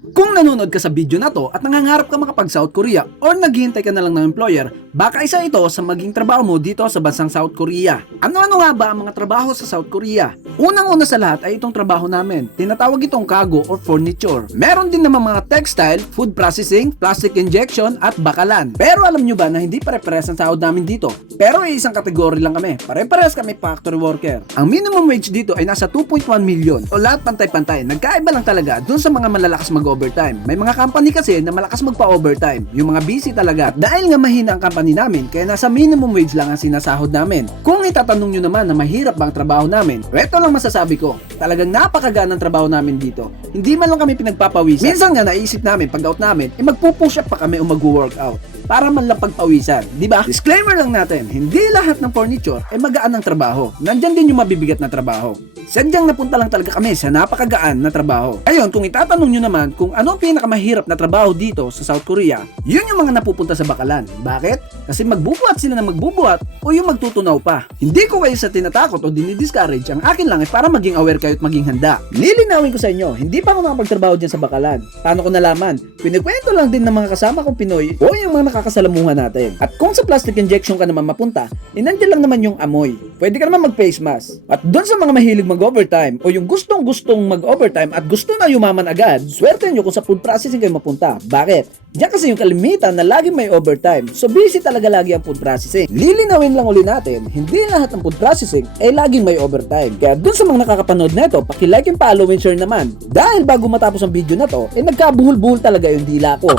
Kung nanonood ka sa video na to at nangangarap ka makapag South Korea or naghihintay ka na lang ng employer, baka isa ito sa maging trabaho mo dito sa bansang South Korea. Ano-ano nga ba ang mga trabaho sa South Korea? Unang-una sa lahat ay itong trabaho namin. Tinatawag itong cargo or furniture. Meron din naman mga textile, food processing, plastic injection at bakalan. Pero alam nyo ba na hindi pare-pares ang sahod namin dito? Pero isang kategory lang kami. Pare-pares kami factory worker. Ang minimum wage dito ay nasa 2.1 million o lahat pantay-pantay. Nagkaiba lang talaga dun sa mga malalakas mag-overtime. May mga company kasi na malakas magpa-overtime. Yung mga busy talaga. At dahil nga mahina ang company namin, kaya nasa minimum wage lang ang sinasahod namin. Kung itatanong nyo naman na mahirap ba ang trabaho namin, eto lang masasabi ko. Talagang napakagaan ang trabaho namin dito. Hindi man lang kami pinagpapawisan. Minsan nga naisip namin pag out namin, magpupush up pa kami o mag-workout para man lang pagpawisan, di ba? Disclaimer lang natin, hindi lahat ng furniture ay magaan ng trabaho. Nandyan din yung mabibigat na trabaho. Sadyang napunta lang talaga kami sa napakagaan na trabaho. Ayun, kung itatanong nyo naman kung ano ang pinakamahirap na trabaho dito sa South Korea, yun yung mga napupunta sa bakalan. Bakit? Kasi magbubuhat sila na magbubuhat o yung magtutunaw pa. Hindi ko kayo sa tinatakot o dinidiscourage, ang akin lang ay para maging aware kayo at maging handa. Nilinawin ko sa inyo, hindi pa ako nakapagtrabaho dyan sa bakalan. Paano ko nalaman? Pinikwento lang din ng mga kasama kong Pinoy o yung mga nakakasalamuhan natin. At kung sa plastic injection ka naman mapunta, nandiyan lang naman yung amoy. Pwede ka naman mag-face mask. At doon sa mga mahilig mag-overtime o yung gustong mag-overtime at gusto na yumaman agad, swerte nyo kung sa food processing kayo mapunta. Bakit? Diyan kasi yung kalimitan na lagi may overtime. So busy talaga lagi ang food processing. Lilinawin lang uli natin, hindi lahat ng food processing ay laging may overtime. Kaya dun sa mga nakakapanood neto, paki-like and follow and share naman. Dahil bago matapos ang video na to, nagkabuhol-buhol talaga yung dila ko.